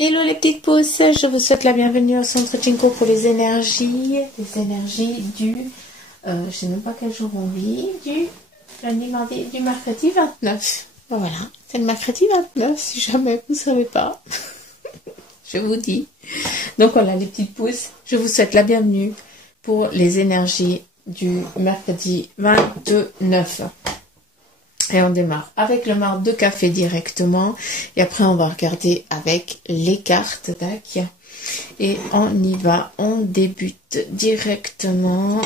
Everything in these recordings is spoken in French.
Hello les petites pousses, je vous souhaite la bienvenue au centre Chinko pour les énergies du, je sais même pas quel jour on vit, du lundi, mardi, du mercredi 29. Bon, voilà, c'est le mercredi 29 si jamais vous ne savez pas, je vous dis. Donc voilà les petites pousses, je vous souhaite la bienvenue pour les énergies du mercredi 29. Et on démarre avec le marc de café directement. Et après, on va regarder avec les cartes. Tac. Et on y va. On débute directement.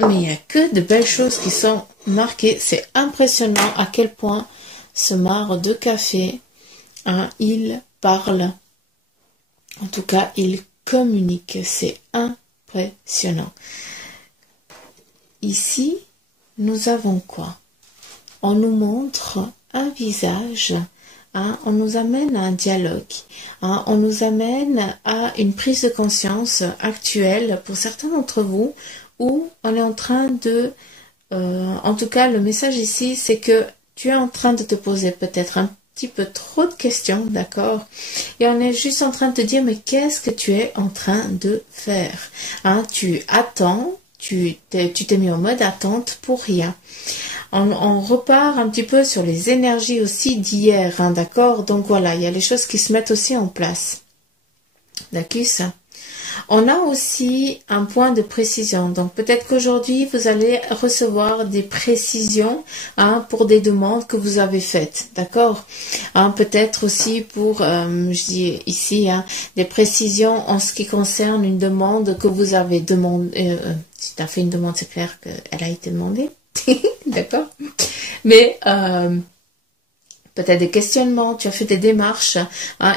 Mais il n'y a que de belles choses qui sont marquées. C'est impressionnant à quel point ce marc de café, il parle. En tout cas, il communique. C'est impressionnant. Ici, nous avons quoi? On nous montre un visage, on nous amène à un dialogue, on nous amène à une prise de conscience actuelle pour certains d'entre vous, où on est en train de... en tout cas, le message ici, c'est que tu es en train de te poser peut-être un petit peu trop de questions, d'accord? Et on est juste en train de te dire, mais qu'est-ce que tu es en train de faire? Tu attends. Tu t'es mis en mode attente pour rien. On repart un petit peu sur les énergies aussi d'hier, d'accord? Donc voilà, il y a les choses qui se mettent aussi en place. D'accord? On a aussi un point de précision. Donc peut-être qu'aujourd'hui, vous allez recevoir des précisions pour des demandes que vous avez faites. D'accord? Peut-être aussi pour, je dis ici, des précisions en ce qui concerne une demande que vous avez demandé. Si tu as fait une demande, c'est clair qu'elle a été demandée. D'accord? Mais... peut-être des questionnements, tu as fait des démarches,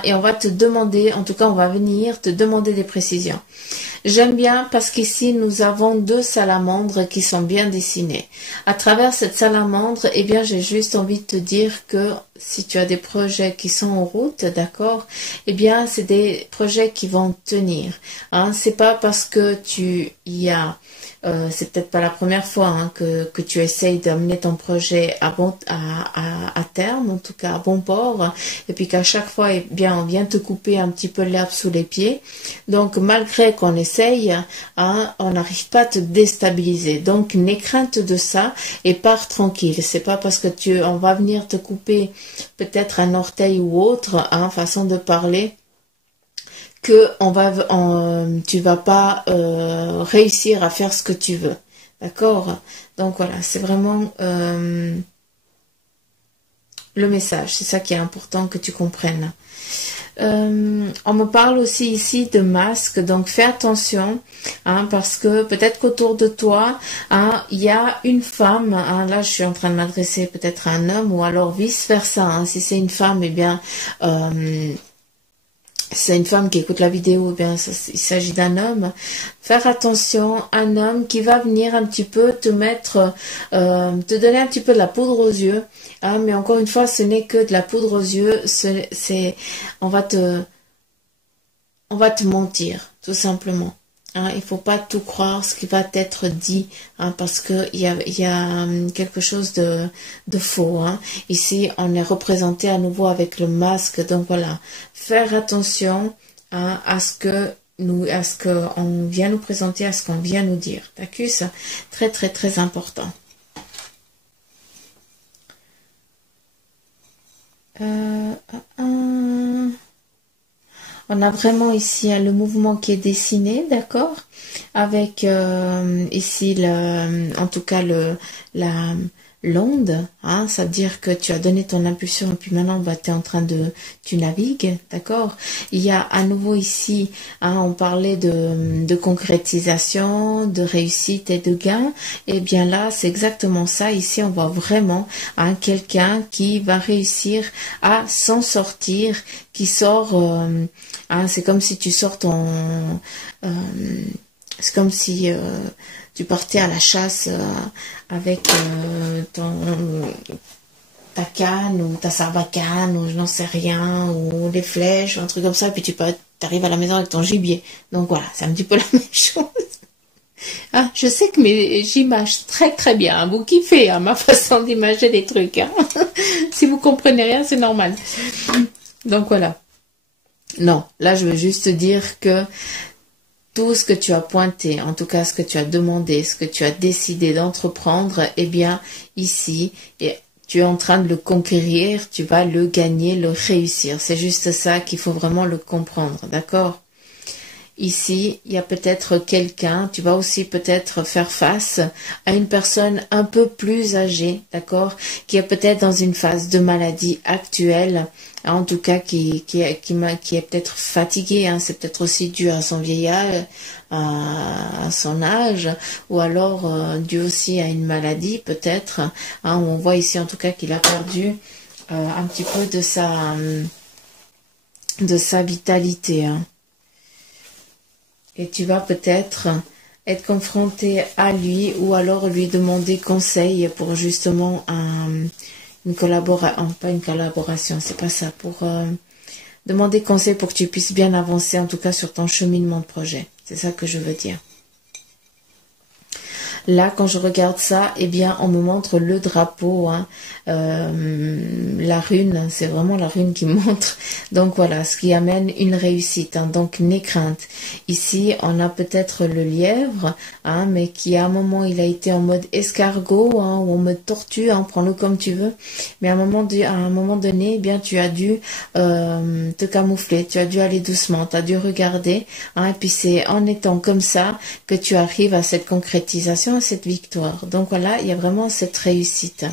et on va te demander, en tout cas on va venir te demander des précisions. J'aime bien parce qu'ici nous avons deux salamandres qui sont bien dessinées. À travers cette salamandre, eh bien j'ai juste envie de te dire que si tu as des projets qui sont en route, d'accord, eh bien c'est des projets qui vont tenir. C'est pas parce que tu y as... c'est peut-être pas la première fois que tu essayes d'amener ton projet à terme, en tout cas à bon port, et puis qu'à chaque fois, eh bien, on vient te couper un petit peu l'herbe sous les pieds. Donc, malgré qu'on essaye, on n'arrive pas à te déstabiliser. Donc, n'aie crainte de ça et pars tranquille. C'est pas parce que on va venir te couper peut-être un orteil ou autre, façon de parler, que tu vas pas réussir à faire ce que tu veux, d'accord? Donc voilà, c'est vraiment le message, c'est ça qui est important que tu comprennes. On me parle aussi ici de masques, donc fais attention, parce que peut-être qu'autour de toi, il y a une femme, là je suis en train de m'adresser peut-être à un homme, ou alors vice versa, si c'est une femme, eh bien... c'est une femme qui écoute la vidéo, eh bien, il s'agit d'un homme. Faire attention, un homme qui va venir un petit peu te mettre, te donner un petit peu de la poudre aux yeux. Mais encore une fois, ce n'est que de la poudre aux yeux. On va te mentir, tout simplement. Il faut pas tout croire ce qui va être dit, parce que il y a quelque chose de faux. Ici, on est représenté à nouveau avec le masque, donc voilà, faire attention à ce qu'on vient nous présenter, à ce qu'on vient nous dire. D'accord? Ça, très très très important. On a vraiment ici le mouvement qui est dessiné, d'accord, avec ici en tout cas l'onde, ça veut dire que tu as donné ton impulsion et puis maintenant tu es en train tu navigues, d'accord. Il y a à nouveau ici, on parlait de concrétisation, de réussite et de gain, et bien là c'est exactement ça. Ici on voit vraiment quelqu'un qui va réussir à s'en sortir, qui sort, c'est comme si tu sors c'est comme si tu partais à la chasse avec ta canne ou ta sarbacane ou je n'en sais rien, ou des flèches ou un truc comme ça, et puis tu arrives à la maison avec ton gibier. Donc voilà, c'est un petit peu la même chose. Ah, je sais que j'image très très bien. Hein. Vous kiffez hein, ma façon d'imager les trucs. Hein. Si vous comprenez rien, c'est normal. Donc voilà. Non, là je veux juste dire que tout ce que tu as pointé, en tout cas ce que tu as demandé, ce que tu as décidé d'entreprendre, eh bien ici, et tu es en train de le conquérir, tu vas le gagner, le réussir. C'est juste ça qu'il faut vraiment le comprendre, d'accord? Ici, il y a peut-être quelqu'un, tu vas aussi peut-être faire face à une personne un peu plus âgée, d'accord, qui est peut-être dans une phase de maladie actuelle, hein, en tout cas qui est peut-être fatiguée, hein, c'est peut-être aussi dû à son vieillage, à son âge, ou alors dû aussi à une maladie peut-être, hein, on voit ici en tout cas qu'il a perdu un petit peu de sa vitalité, hein. Et tu vas peut-être être confronté à lui ou alors lui demander conseil pour justement une collaboration, pas une collaboration, c'est pas ça, pour demander conseil pour que tu puisses bien avancer en tout cas sur ton cheminement de projet. C'est ça que je veux dire. Là, quand je regarde ça, eh bien, on me montre le drapeau, hein, la rune, c'est vraiment la rune qui montre. Donc voilà, ce qui amène une réussite. Hein, donc n'aie crainte. Ici, on a peut-être le lièvre, hein, mais qui à un moment, il a été en mode escargot, hein, ou en mode tortue, hein, prends-le comme tu veux. Mais à un moment donné, eh bien, tu as dû te camoufler, tu as dû aller doucement, tu as dû regarder. Hein, et puis c'est en étant comme ça que tu arrives à cette concrétisation, à cette victoire. Donc voilà, il y a vraiment cette réussite.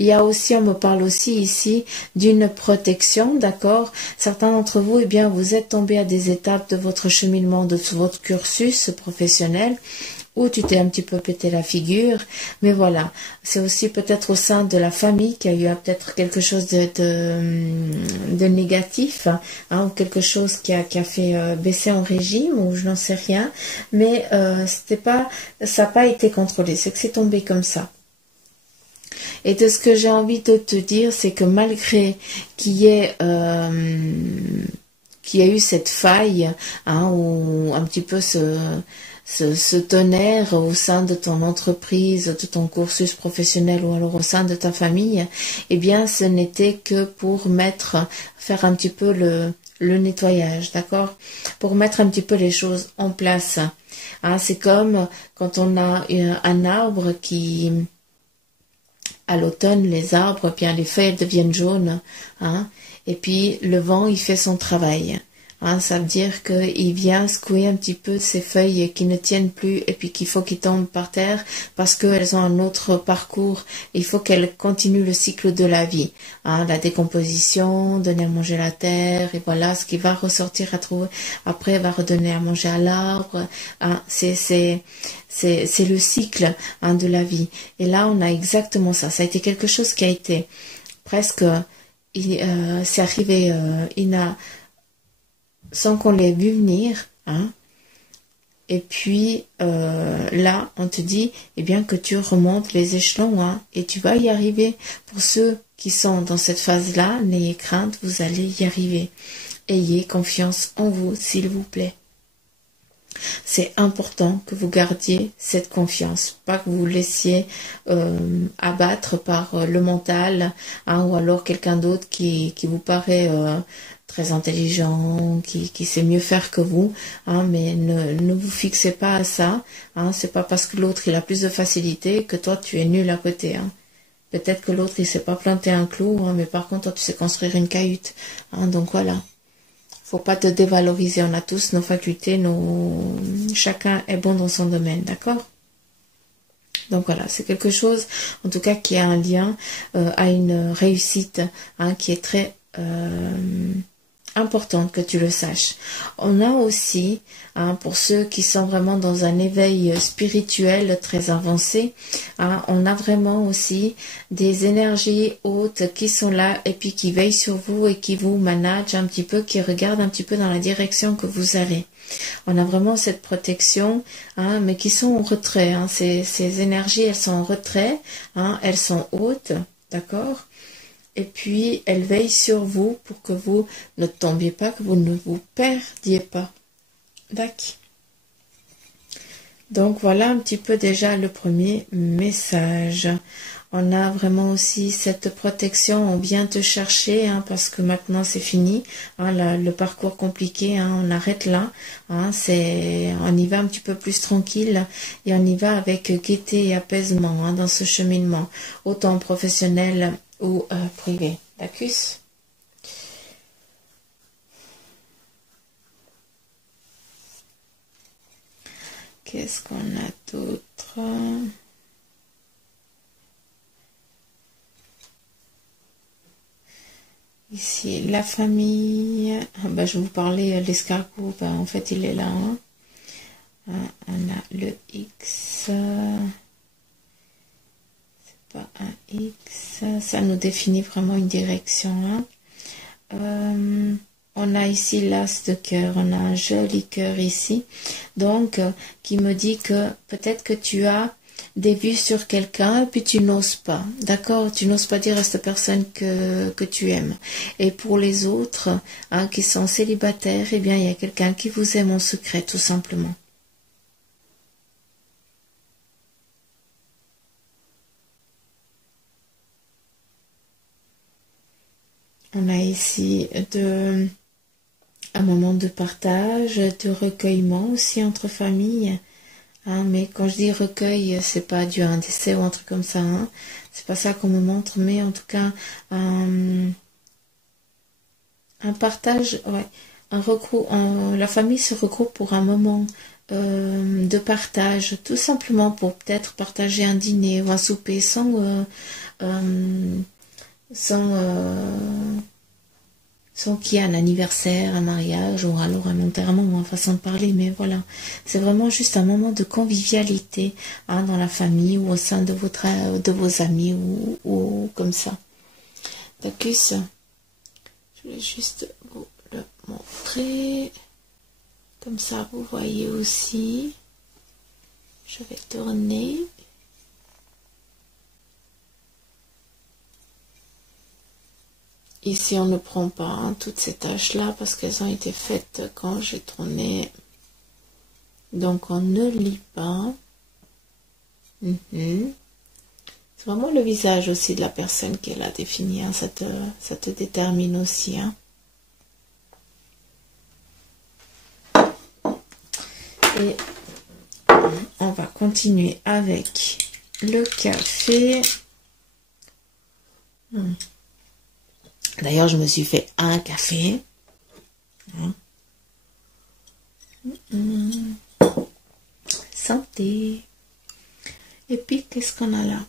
Il y a aussi, on me parle aussi ici d'une protection, d'accord? Certains d'entre vous, eh bien, vous êtes tombés à des étapes de votre cheminement, de votre cursus professionnel, où tu t'es un petit peu pété la figure, mais voilà, c'est aussi peut-être au sein de la famille qu'il y a eu peut-être quelque chose de négatif, hein, ou quelque chose qui a fait baisser en régime, ou je n'en sais rien, mais ça n'a pas été contrôlé, c'est que c'est tombé comme ça. Et de ce que j'ai envie de te dire, c'est que malgré qu'il y ait eu cette faille, hein, ou un petit peu ce tonnerre au sein de ton entreprise, de ton cursus professionnel ou alors au sein de ta famille, eh bien ce n'était que pour faire un petit peu le nettoyage, d'accord? Pour mettre un petit peu les choses en place. Hein, c'est comme quand on a un arbre qui... À l'automne, les arbres, bien les feuilles deviennent jaunes, hein, et puis le vent, il fait son travail. Hein, ça veut dire qu'il vient secouer un petit peu ces feuilles qui ne tiennent plus et puis qu'il faut qu'ils tombent par terre parce qu'elles ont un autre parcours. Il faut qu'elles continuent le cycle de la vie. Hein, la décomposition, donner à manger la terre, et voilà, ce qui va ressortir après va redonner à manger à l'arbre. Hein, c'est le cycle, hein, de la vie. Et là, on a exactement ça. Ça a été quelque chose qui a été presque... c'est arrivé... sans qu'on l'ait vu venir, hein. Et puis là, on te dit, eh bien, que tu remontes les échelons, hein, et tu vas y arriver. Pour ceux qui sont dans cette phase-là, n'ayez crainte, vous allez y arriver. Ayez confiance en vous, s'il vous plaît. C'est important que vous gardiez cette confiance, pas que vous vous laissiez abattre par le mental, hein, ou alors quelqu'un d'autre qui vous paraît très intelligent, qui sait mieux faire que vous, hein, mais ne vous fixez pas à ça, hein, c'est pas parce que l'autre il a plus de facilité que toi tu es nul à côté, hein. Peut-être que l'autre il sait pas planter un clou, hein, mais par contre toi tu sais construire une cahute, hein, donc voilà. Faut pas te dévaloriser, on a tous nos facultés, chacun est bon dans son domaine, d'accord? Donc voilà, c'est quelque chose, en tout cas, qui a un lien à une réussite, hein, qui est très importante, que tu le saches. On a aussi, hein, pour ceux qui sont vraiment dans un éveil spirituel très avancé, hein, on a vraiment aussi des énergies hautes qui sont là et puis qui veillent sur vous et qui vous managent un petit peu, qui regardent un petit peu dans la direction que vous allez. On a vraiment cette protection, hein, mais qui sont en retrait, hein. Ces énergies, elles sont en retrait, hein, elles sont hautes, d'accord? Et puis, elles veillent sur vous pour que vous ne tombiez pas, que vous ne vous perdiez pas. D'accord. Donc voilà un petit peu déjà le premier message. On a vraiment aussi cette protection, on vient te chercher hein, parce que maintenant c'est fini, hein, le parcours compliqué, hein, on arrête là, hein, on y va un petit peu plus tranquille et on y va avec gaieté et apaisement hein, dans ce cheminement, autant professionnel ou privé. D'accord ? Qu'est-ce qu'on a d'autre ? Ici, la famille. Ah, bah, je vais vous parler l'escargot. Bah, en fait, il est là. Hein. On a le X. C'est pas un X. Ça nous définit vraiment une direction. Hein. On a ici l'as de cœur, on a un joli cœur ici, donc qui me dit que peut-être que tu as des vues sur quelqu'un et puis tu n'oses pas, d'accord, tu n'oses pas dire à cette personne que tu aimes. Et pour les autres hein, qui sont célibataires, eh bien il y a quelqu'un qui vous aime en secret tout simplement. On a ici un moment de partage, de recueillement aussi entre familles. Hein, mais quand je dis recueil, c'est pas dû à un décès ou un truc comme ça. Hein. C'est pas ça qu'on me montre, mais en tout cas un partage, ouais, la famille se regroupe pour un moment de partage, tout simplement pour peut-être partager un dîner ou un souper sans qu'il y ait un anniversaire, un mariage ou alors un enterrement ou une façon de parler, mais voilà, c'est vraiment juste un moment de convivialité hein, dans la famille ou au sein de vos amis ou comme ça. D'accord, je vais juste vous le montrer, comme ça vous voyez aussi. Je vais tourner. Ici, on ne prend pas hein, toutes ces tâches-là parce qu'elles ont été faites quand j'ai tourné. Donc, on ne lit pas. C'est vraiment le visage aussi de la personne qu'elle a défini. Hein. Ça te détermine aussi. Hein. Et on va continuer avec le café. D'ailleurs, je me suis fait un café. Santé. Et puis, qu'est-ce qu'on a là?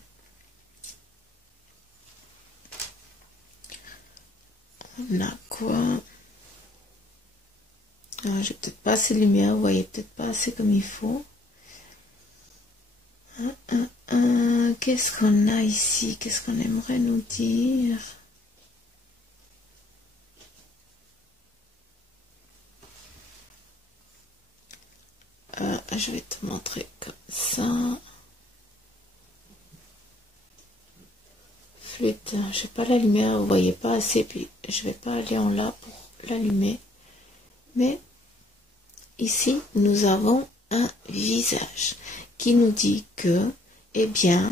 On a quoi? Ah, j'ai peut-être pas assez de lumière, vous voyez peut-être pas assez comme il faut. Qu'est-ce qu'on a ici? Qu'est-ce qu'on aimerait nous dire? Je vais te montrer comme ça. Flûte, j'ai pas la lumière, vous voyez pas assez, puis je vais pas aller en là pour l'allumer. Mais ici, nous avons un visage qui nous dit que, eh bien,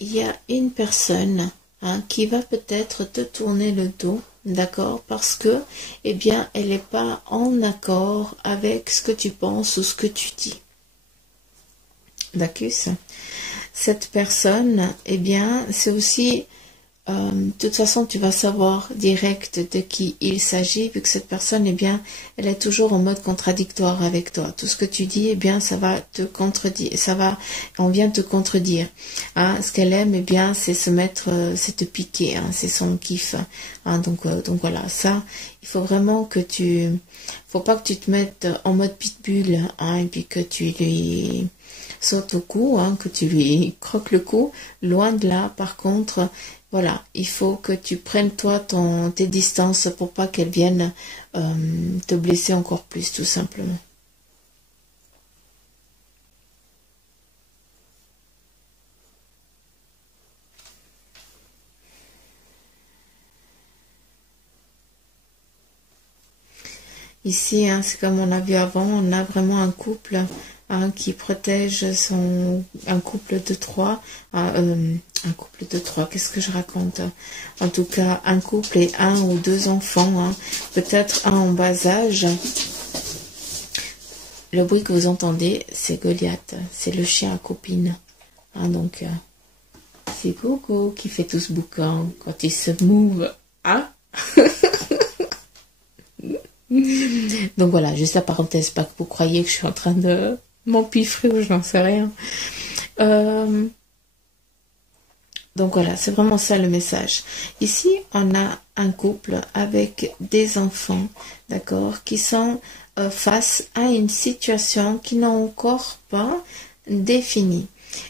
il y a une personne hein, qui va peut-être te tourner le dos, d'accord, parce que, eh bien, elle n'est pas en accord avec ce que tu penses ou ce que tu dis. D'accord. Cette personne, eh bien, c'est aussi, de toute façon, tu vas savoir direct de qui il s'agit, vu que cette personne, eh bien, elle est toujours en mode contradictoire avec toi. Tout ce que tu dis, eh bien, ça va te contredire, on vient te contredire. Hein, ce qu'elle aime, eh bien, c'est c'est te piquer, hein, c'est son kiff. Hein, donc voilà, ça, il faut vraiment faut pas que tu te mettes en mode pitbull, hein, et puis que tu lui saute au cou, hein, que tu lui croques le cou, loin de là. Par contre, voilà, il faut que tu prennes toi tes distances pour pas qu'elle vienne te blesser encore plus, tout simplement. Ici, hein, c'est comme on a vu avant, on a vraiment un couple hein, qui protège un couple de trois, un couple de trois, qu'est-ce que je raconte? En tout cas, un couple et un ou deux enfants, hein, peut-être un en bas âge. Le bruit que vous entendez, c'est Goliath, c'est le chien à copine. Hein, donc, c'est Coco qui fait tout ce boucan quand il se move. Hein? Donc voilà, juste la parenthèse, pas que vous croyez que je suis en train de m'empiffrer ou je n'en sais rien. Donc voilà, c'est vraiment ça le message. Ici, on a un couple avec des enfants, d'accord, qui sont face à une situation qui n'est encore pas définie.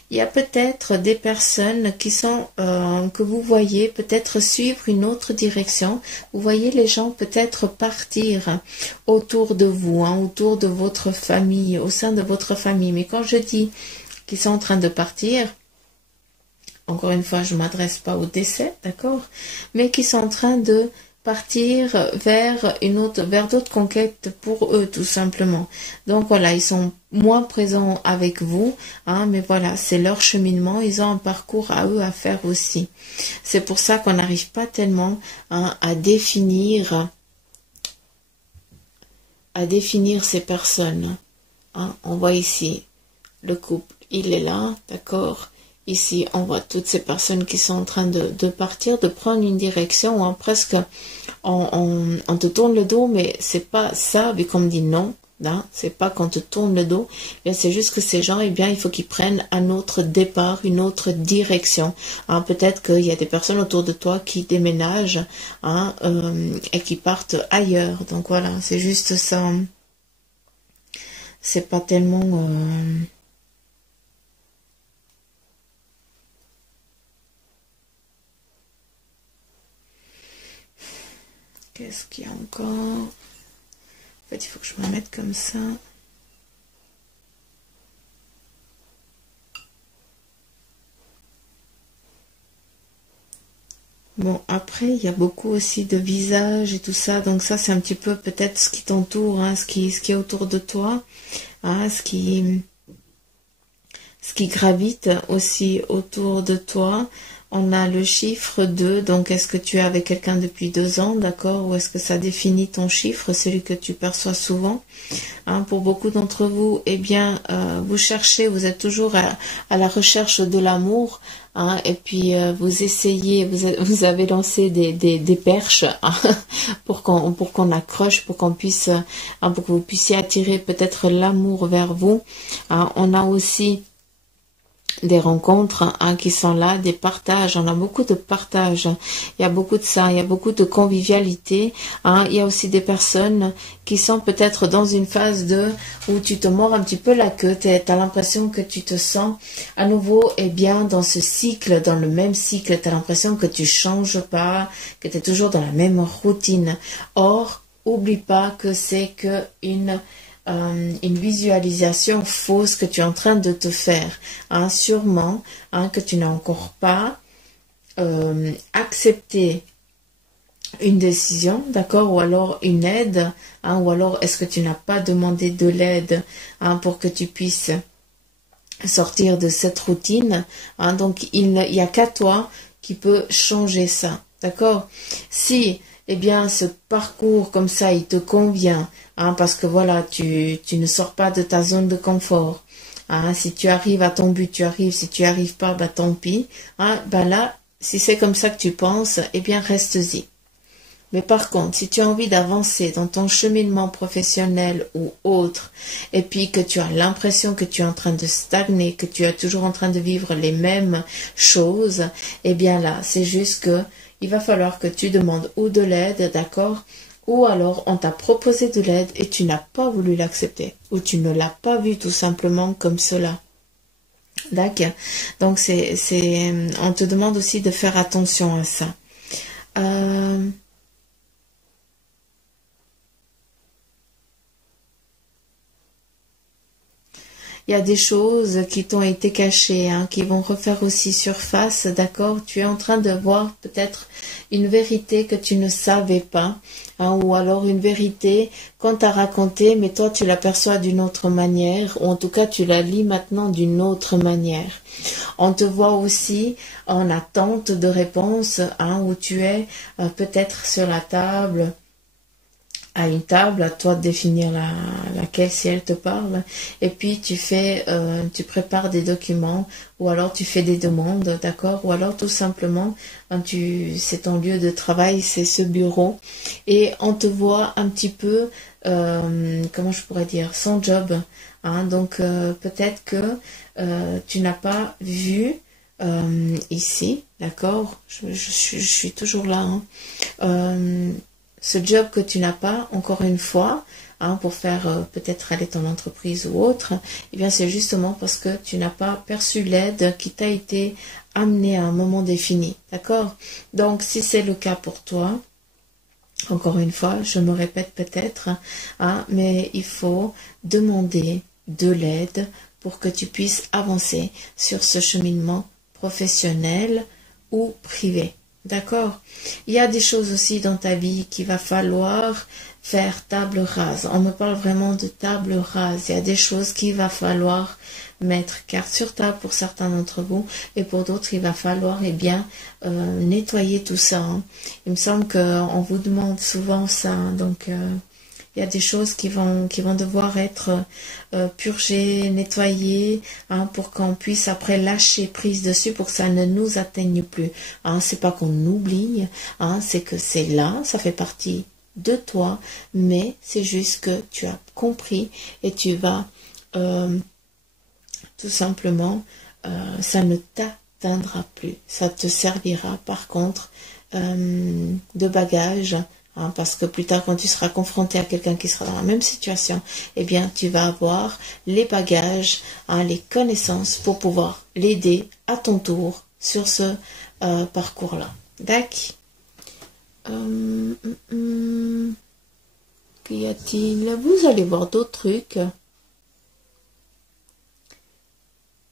Il y a peut-être des personnes qui sont, que vous voyez peut-être suivre une autre direction. Vous voyez les gens peut-être partir autour de vous, hein, autour de votre famille, au sein de votre famille. Mais quand je dis qu'ils sont en train de partir, encore une fois, je ne m'adresse pas au décès, d'accord, mais qui sont en train de partir vers vers d'autres conquêtes pour eux, tout simplement. Donc voilà, ils sont moins présents avec vous, hein, mais voilà, c'est leur cheminement, ils ont un parcours à eux à faire aussi. C'est pour ça qu'on n'arrive pas tellement, hein, à définir ces personnes. Hein. On voit ici le couple, il est là, d'accord. Ici, on voit toutes ces personnes qui sont en train de partir, de prendre une direction, hein, presque on te tourne le dos, mais c'est pas ça, vu qu'on me dit non, hein, c'est pas qu'on te tourne le dos, c'est juste que ces gens, eh bien, il faut qu'ils prennent un autre départ, une autre direction. Hein, peut-être qu'il y a des personnes autour de toi qui déménagent, hein, et qui partent ailleurs. Donc voilà, c'est juste ça. C'est pas tellement... Qu'est-ce qu'il y a encore? En fait, il faut que je me mette comme ça. Bon, après, il y a beaucoup aussi de visages et tout ça. Donc ça, c'est un petit peu peut-être ce qui t'entoure, hein, ce qui est autour de toi. Hein, ce qui gravite aussi autour de toi. On a le chiffre 2, donc est-ce que tu es avec quelqu'un depuis 2 ans, d'accord, ou est-ce que ça définit ton chiffre, celui que tu perçois souvent, hein, pour beaucoup d'entre vous, eh bien, vous cherchez, vous êtes toujours à la recherche de l'amour, hein, et puis vous essayez, vous avez lancé des perches, hein, pour qu'on accroche, pour qu'on puisse, hein, pour que vous puissiez attirer peut-être l'amour vers vous. Hein. On a aussi des rencontres, hein, qui sont là, des partages, on a beaucoup de partages, il y a beaucoup de ça, il y a beaucoup de convivialité, hein. Il y a aussi des personnes qui sont peut-être dans une phase où tu te mords un petit peu la queue, tu as l'impression que tu te sens à nouveau, eh bien, dans ce cycle, dans le même cycle, tu as l'impression que tu changes pas, que tu es toujours dans la même routine. Or, oublie pas que c'est que une visualisation fausse que tu es en train de te faire, hein, sûrement, hein, que tu n'as encore pas accepté une décision, d'accord, ou alors une aide, hein, ou alors est-ce que tu n'as pas demandé de l'aide, hein, pour que tu puisses sortir de cette routine, hein. Donc il n'y a qu'à toi qui peut changer ça, d'accord. Si, eh bien, ce parcours comme ça, il te convient, hein, parce que voilà, tu ne sors pas de ta zone de confort, hein. Si tu arrives à ton but, tu arrives. Si tu n'y arrives pas, bah tant pis, hein. Ben là, si c'est comme ça que tu penses, eh bien, reste-y. Mais par contre, si tu as envie d'avancer dans ton cheminement professionnel ou autre, et puis que tu as l'impression que tu es en train de stagner, que tu es toujours en train de vivre les mêmes choses, eh bien là, c'est juste que il va falloir que tu demandes ou de l'aide, d'accord, ou alors on t'a proposé de l'aide et tu n'as pas voulu l'accepter, ou tu ne l'as pas vu tout simplement comme cela. D'accord. Donc on te demande aussi de faire attention à ça. il y a des choses qui t'ont été cachées, hein, qui vont refaire aussi surface, d'accord? Tu es en train de voir peut-être une vérité que tu ne savais pas, hein, ou alors une vérité qu'on t'a racontée, mais toi tu l'aperçois d'une autre manière, ou en tout cas tu la lis maintenant d'une autre manière. On te voit aussi en attente de réponse, hein, où tu es peut-être sur la table, à une table, à toi de définir laquelle si elle te parle, et puis tu prépares des documents, ou alors tu fais des demandes, d'accord, ou alors tout simplement, hein, c'est ton lieu de travail, c'est ce bureau, et on te voit un petit peu, comment je pourrais dire, sans job, hein, donc peut-être que tu n'as pas vu ici, d'accord, je suis toujours là, hein, ce job que tu n'as pas, encore une fois, hein, pour faire peut-être aller ton entreprise ou autre, eh bien c'est justement parce que tu n'as pas perçu l'aide qui t'a été amenée à un moment défini, d'accord? Donc si c'est le cas pour toi, encore une fois, je me répète peut-être, hein, mais il faut demander de l'aide pour que tu puisses avancer sur ce cheminement professionnel ou privé. D'accord? Il y a des choses aussi dans ta vie qu'il va falloir faire table rase. On me parle vraiment de table rase. Il y a des choses qu'il va falloir mettre carte sur table pour certains d'entre vous, et pour d'autres, il va falloir nettoyer tout ça, hein. Il me semble qu'on vous demande souvent ça, hein, donc il y a des choses qui vont devoir être purgées, nettoyées, hein, pour qu'on puisse après lâcher prise dessus, pour que ça ne nous atteigne plus. Hein, c'est pas qu'on oublie, hein, c'est que c'est là, ça fait partie de toi, mais c'est juste que tu as compris et tu vas tout simplement, ça ne t'atteindra plus. Ça te servira par contre de bagage. Hein, parce que plus tard, quand tu seras confronté à quelqu'un qui sera dans la même situation, eh bien, tu vas avoir les bagages, hein, les connaissances pour pouvoir l'aider à ton tour sur ce parcours-là. D'accord. Qu'y a-t-il? Vous allez voir d'autres trucs.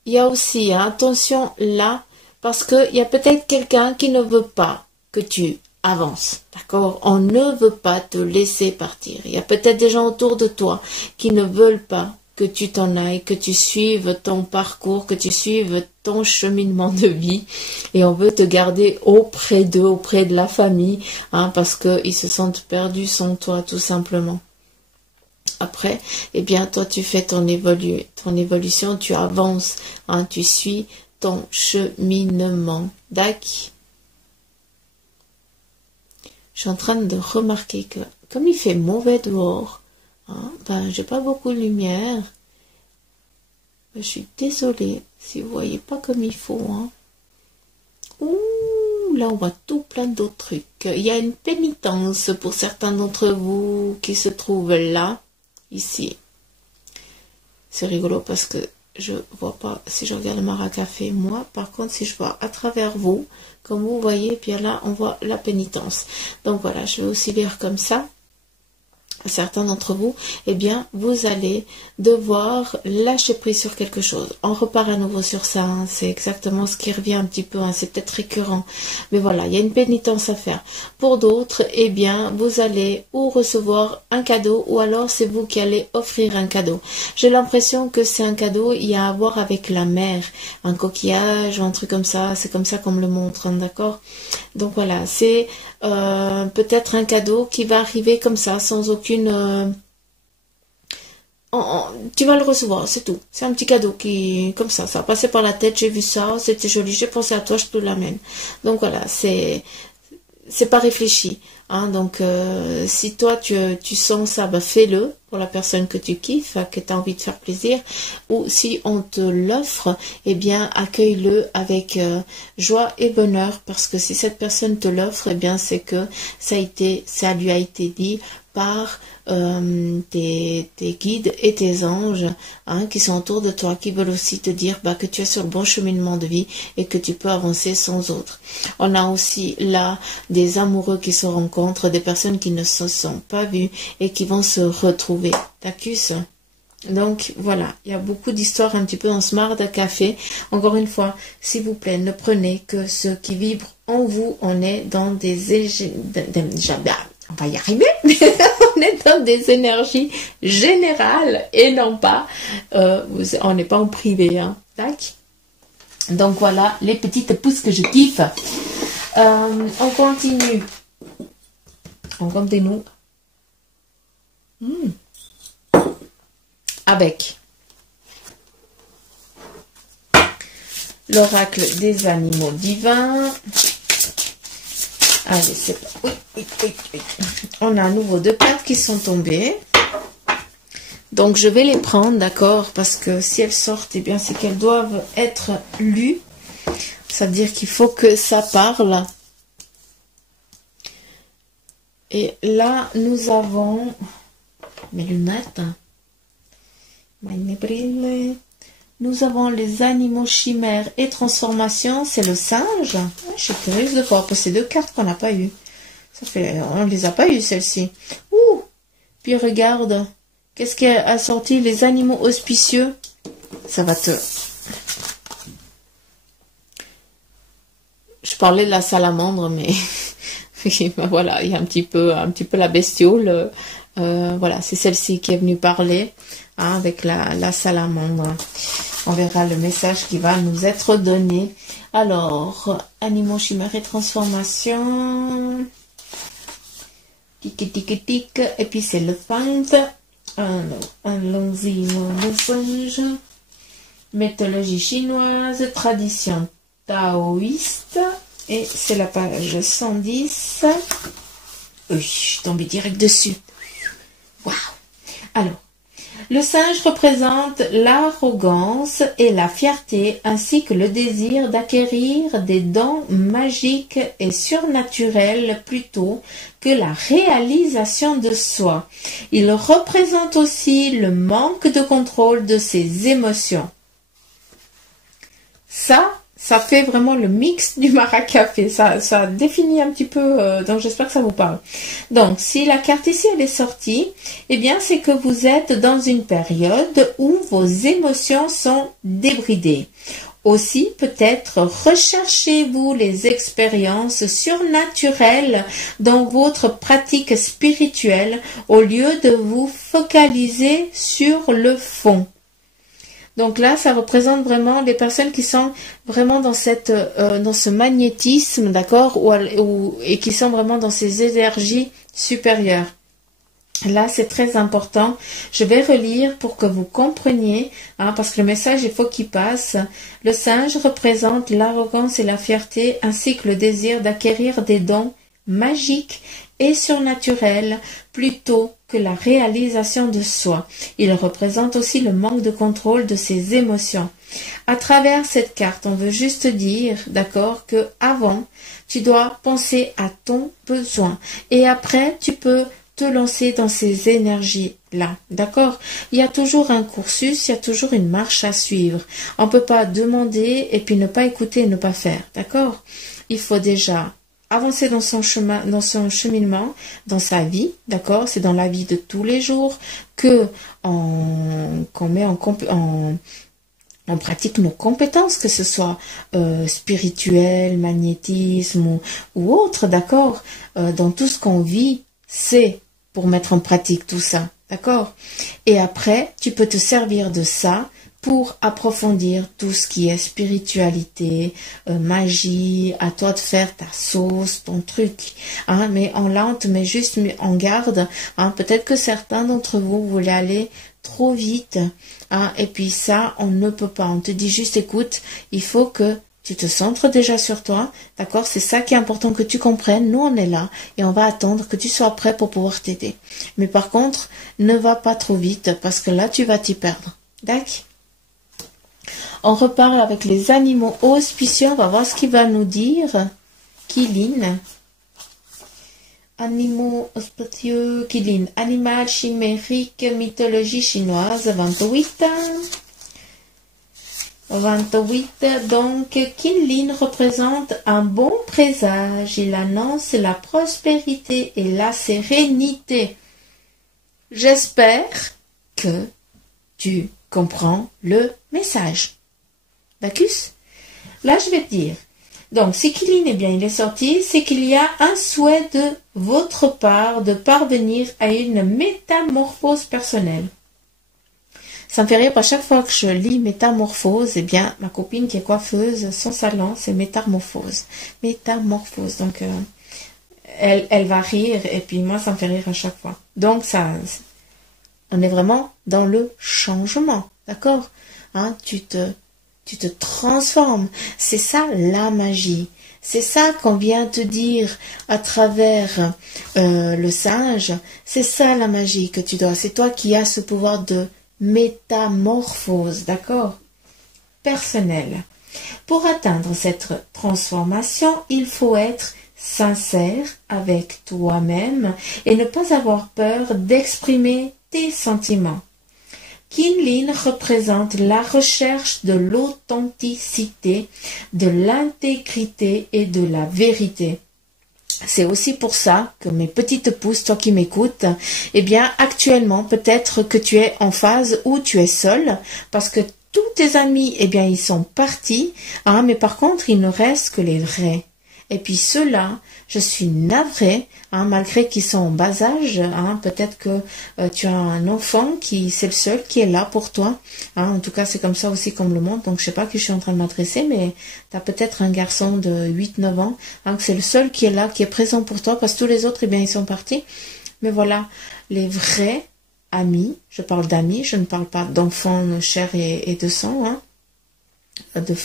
Il y a aussi, hein, attention là, parce qu'il y a peut-être quelqu'un qui ne veut pas que tu avance, d'accord? On ne veut pas te laisser partir. Il y a peut-être des gens autour de toi qui ne veulent pas que tu t'en ailles, que tu suives ton parcours, que tu suives ton cheminement de vie, et on veut te garder auprès d'eux, auprès de la famille, hein, parce qu'ils se sentent perdus sans toi, tout simplement. Après, eh bien, toi, tu fais ton évolution, tu avances, hein, tu suis ton cheminement. D'accord? Je suis en train de remarquer que, comme il fait mauvais dehors, hein, ben, j'ai pas beaucoup de lumière. Ben, je suis désolée si vous voyez pas comme il faut. Hein. Ouh, là, on voit tout plein d'autres trucs. Il y a une pénitence pour certains d'entre vous qui se trouvent là, ici. C'est rigolo parce que je vois pas, si je regarde le maracafé, moi, par contre, si je vois à travers vous, comme vous voyez, bien là, on voit la pénitence. Donc voilà, je vais aussi lire comme ça. Certains d'entre vous, eh bien, vous allez devoir lâcher prise sur quelque chose. On repart à nouveau sur ça, hein. C'est exactement ce qui revient un petit peu, hein. C'est peut-être récurrent. Mais voilà, il y a une pénitence à faire. Pour d'autres, eh bien, vous allez ou recevoir un cadeau, ou alors c'est vous qui allez offrir un cadeau. J'ai l'impression que c'est un cadeau, il y a à voir avec la mer, un coquillage, ou un truc comme ça, c'est comme ça qu'on me le montre, hein, d'accord? Donc voilà, c'est peut-être un cadeau qui va arriver comme ça, sans aucune... tu vas le recevoir, c'est tout. C'est un petit cadeau qui, comme ça va passer par la tête, j'ai vu ça, c'était joli, j'ai pensé à toi, je te l'amène. Donc voilà, c'est pas réfléchi. Hein, donc si toi tu sens ça, bah, fais-le pour la personne que tu kiffes, que tu as envie de faire plaisir, ou si on te l'offre, eh bien accueille-le avec joie et bonheur, parce que si cette personne te l'offre, eh bien c'est que ça lui a été dit par tes guides et tes anges, hein, qui sont autour de toi, qui veulent aussi te dire bah, que tu es sur le bon cheminement de vie et que tu peux avancer sans autre. On a aussi là des amoureux qui se rencontrent, des personnes qui ne se sont pas vues et qui vont se retrouver. T'accuses? Donc voilà, il y a beaucoup d'histoires un petit peu dans ce marc de café. Encore une fois, s'il vous plaît, ne prenez que ce qui vibre en vous. On est dans des on va y arriver, on est dans des énergies générales et non pas, on n'est pas en privé, hein. Tac. Donc voilà, les petites pousses que je kiffe. On continue. On continue. Avec l'oracle des animaux divins. Allez, c'est pas... Oui. On a à nouveau 2 cartes qui sont tombées. Donc, je vais les prendre, d'accord? Parce que si elles sortent, eh bien, c'est qu'elles doivent être lues. Ça veut dire qu'il faut que ça parle. Et là, nous avons... Mes lunettes. Nous avons les animaux chimères et transformations. C'est le singe. Je suis curieuse de voir. Parce que c'est 2 cartes qu'on n'a pas eues. Ça fait, on ne les a pas eues, celles-ci. Ouh! Puis regarde. Qu'est-ce qui a sorti? Les animaux auspicieux. Ça va te... Je parlais de la salamandre, mais... voilà, il y a un petit peu la bestiole. Voilà, c'est celle-ci qui est venue parler, hein, avec la salamandre. On verra le message qui va nous être donné. Alors, animaux, chimères et transformation. Tic, tic, tic. Et puis c'est le pente. Alors, allons-y, le singe. Mythologie chinoise, tradition taoïste. Et c'est la page 110. Oui, je suis tombée direct dessus. Waouh! Alors, le singe représente l'arrogance et la fierté ainsi que le désir d'acquérir des dons magiques et surnaturels plutôt que la réalisation de soi. Il représente aussi le manque de contrôle de ses émotions. Ça fait vraiment le mix du maracafé. Ça définit un petit peu, donc j'espère que ça vous parle. Donc, si la carte ici, elle est sortie, eh bien, c'est que vous êtes dans une période où vos émotions sont débridées. Aussi, peut-être recherchez-vous les expériences surnaturelles dans votre pratique spirituelle au lieu de vous focaliser sur le fond. Donc là, ça représente vraiment les personnes qui sont vraiment dans dans ce magnétisme, d'accord, et qui sont vraiment dans ces énergies supérieures. Là, c'est très important. Je vais relire pour que vous compreniez, hein, parce que le message, il faut qu'il passe. Le singe représente l'arrogance et la fierté, ainsi que le désir d'acquérir des dons magiques et surnaturels, plutôt que la réalisation de soi. Il représente aussi le manque de contrôle de ses émotions. À travers cette carte, on veut juste dire, d'accord, que avant, tu dois penser à ton besoin. Et après, tu peux te lancer dans ces énergies-là, d'accord? Il y a toujours un cursus, il y a toujours une marche à suivre. On ne peut pas demander et puis ne pas écouter et ne pas faire, d'accord? Il faut déjà avancer dans son chemin, dans son cheminement, dans sa vie, d'accord? C'est dans la vie de tous les jours qu'on met on pratique nos compétences, que ce soit spirituel, magnétisme ou autre, d'accord? Dans tout ce qu'on vit, c'est pour mettre en pratique tout ça, d'accord? Et après, tu peux te servir de ça pour approfondir tout ce qui est spiritualité, magie, à toi de faire ta sauce, ton truc, hein, mais en lente, mais juste en garde, hein, peut-être que certains d'entre vous voulaient aller trop vite, hein, et puis ça, on ne peut pas, on te dit juste, écoute, il faut que tu te centres déjà sur toi, d'accord? C'est ça qui est important que tu comprennes. Nous, on est là et on va attendre que tu sois prêt pour pouvoir t'aider. Mais par contre, ne va pas trop vite parce que là, tu vas t'y perdre. D'accord? On reparle avec les animaux auspicieux. On va voir ce qu'il va nous dire. Kiline. Animaux auspicieux. Kiline. Animal chimérique. Mythologie chinoise. 28. 28. Donc, Kinlin représente un bon présage. Il annonce la prospérité et la sérénité. J'espère que tu comprends le message. D'accord? Là, je vais te dire. Donc, si Kéline, eh bien, il est sorti, c'est qu'il y a un souhait de votre part de parvenir à une métamorphose personnelle. Ça me fait rire, à chaque fois que je lis métamorphose, eh bien, ma copine qui est coiffeuse, son salon, c'est métamorphose. Métamorphose. Donc, elle va rire, et puis moi, ça me fait rire à chaque fois. Donc, on est vraiment dans le changement. D'accord? Hein, tu te transformes. C'est ça la magie. C'est ça qu'on vient te dire à travers le singe. C'est ça la magie que tu dois. C'est toi qui as ce pouvoir de métamorphose, d'accord? Personnel. Pour atteindre cette transformation, il faut être sincère avec toi-même et ne pas avoir peur d'exprimer tes sentiments. Kinlin représente la recherche de l'authenticité, de l'intégrité et de la vérité. C'est aussi pour ça que mes petites pousses, toi qui m'écoutes, eh bien actuellement peut-être que tu es en phase où tu es seul parce que tous tes amis, eh bien ils sont partis, hein, mais par contre il ne reste que les vrais. Et puis ceux-là, je suis navrée, hein, malgré qu'ils sont en bas âge, hein, peut-être que tu as un enfant qui c'est le seul qui est là pour toi. Hein, en tout cas, c'est comme ça aussi comme le monde. Donc, je sais pas à qui je suis en train de m'adresser, mais tu as peut-être un garçon de 8-9 ans, hein, que c'est le seul qui est là, qui est présent pour toi, parce que tous les autres, eh bien, ils sont partis. Mais voilà, les vrais amis, je parle d'amis, je ne parle pas d'enfants chers et de sang, hein, de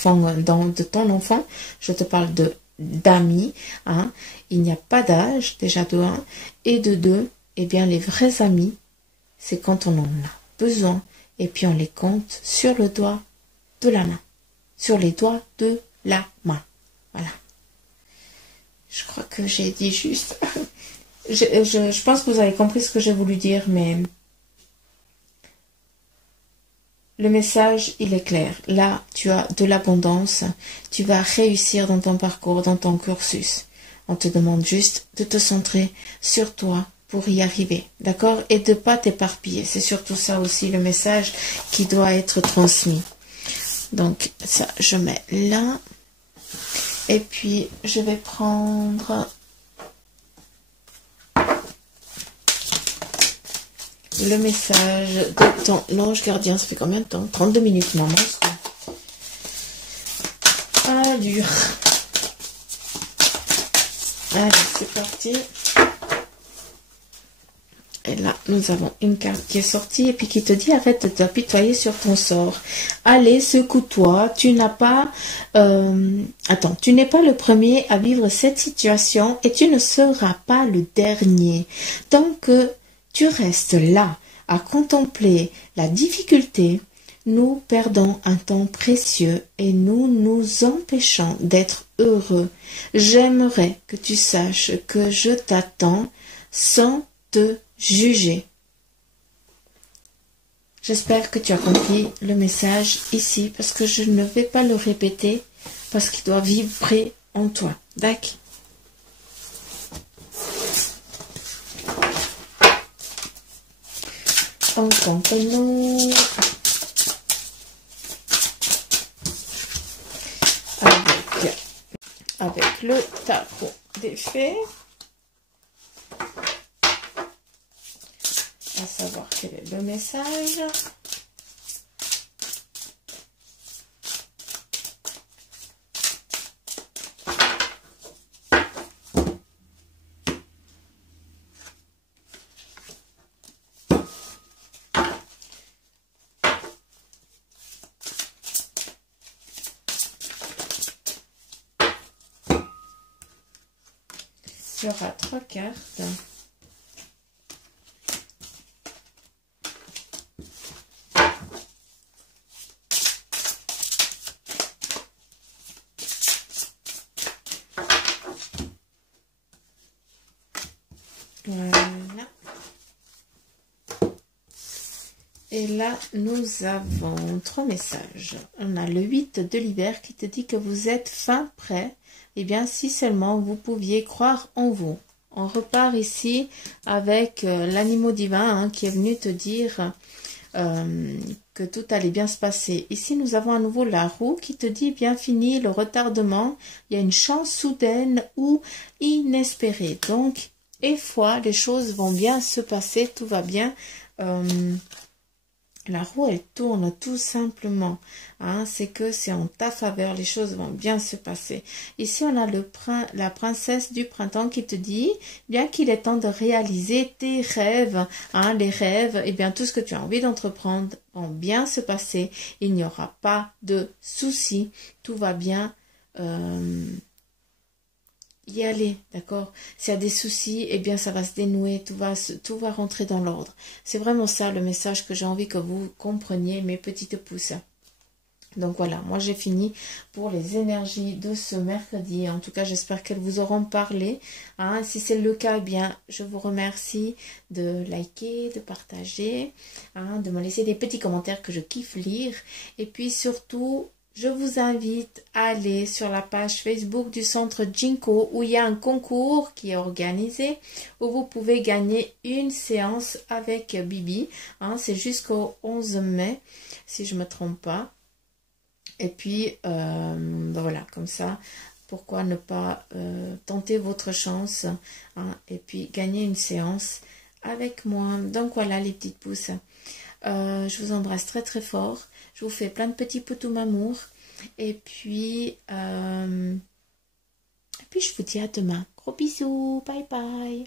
ton enfant, je te parle d'amis, hein. Il n'y a pas d'âge, déjà de 1, et de 2, eh bien les vrais amis, c'est quand on en a besoin, et puis on les compte sur le doigt de la main, sur les doigts de la main, voilà. Je crois que j'ai dit juste, je pense que vous avez compris ce que j'ai voulu dire, mais le message, il est clair. Là, tu as de l'abondance. Tu vas réussir dans ton parcours, dans ton cursus. On te demande juste de te centrer sur toi pour y arriver. D'accord? Et de ne pas t'éparpiller. C'est surtout ça aussi le message qui doit être transmis. Donc, ça, je mets là. Et puis, je vais prendre le message de ton ange gardien. Ça fait combien de temps? 32 minutes, maman. Allure. Allez, c'est parti. Et là, nous avons une carte qui est sortie et puis qui te dit arrête de t'apitoyer sur ton sort. Allez, secoue-toi. Tu n'as pas... tu n'es pas le premier à vivre cette situation et tu ne seras pas le dernier. Tant que tu restes là à contempler la difficulté, nous perdons un temps précieux et nous nous empêchons d'être heureux. J'aimerais que tu saches que je t'attends sans te juger. J'espère que tu as compris le message ici parce que je ne vais pas le répéter parce qu'il doit vibrer en toi. D'accord? En comprenant avec le tarot des fées, à savoir quel est le message. Il y aura 3 cartes. Voilà. Et là, nous avons 3 messages. On a le 8 de l'hiver qui te dit que vous êtes fin prêt. Eh bien, si seulement vous pouviez croire en vous. On repart ici avec l'animal divin, hein, qui est venu te dire que tout allait bien se passer. Ici, nous avons à nouveau la roue qui te dit bien fini le retardement. Il y a une chance soudaine ou inespérée. Donc, et foi, les choses vont bien se passer, tout va bien. La roue, elle tourne tout simplement. Hein, c'est que c'est en ta faveur, les choses vont bien se passer. Ici, on a la princesse du printemps qui te dit bien qu'il est temps de réaliser tes rêves. Hein, les rêves, et bien tout ce que tu as envie d'entreprendre vont bien se passer. Il n'y aura pas de soucis. Tout va bien. Y aller, d'accord? S'il y a des soucis, eh bien ça va se dénouer, tout va rentrer dans l'ordre. C'est vraiment ça le message que j'ai envie que vous compreniez, mes petites pousses. Donc voilà, moi j'ai fini pour les énergies de ce mercredi. En tout cas, j'espère qu'elles vous auront parlé. Hein, si c'est le cas, eh bien je vous remercie de liker, de partager, hein, de me laisser des petits commentaires que je kiffe lire. Et puis surtout, je vous invite à aller sur la page Facebook du Centre Jinko où il y a un concours qui est organisé où vous pouvez gagner une séance avec Bibi. Hein, c'est jusqu'au 11 mai, si je ne me trompe pas. Et puis, voilà, comme ça, pourquoi ne pas tenter votre chance, hein, et puis gagner une séance avec moi. Donc voilà les petites pousses. Je vous embrasse très très fort. Je vous fais plein de petits poutous amour. Et puis je vous dis à demain. Gros bisous. Bye bye.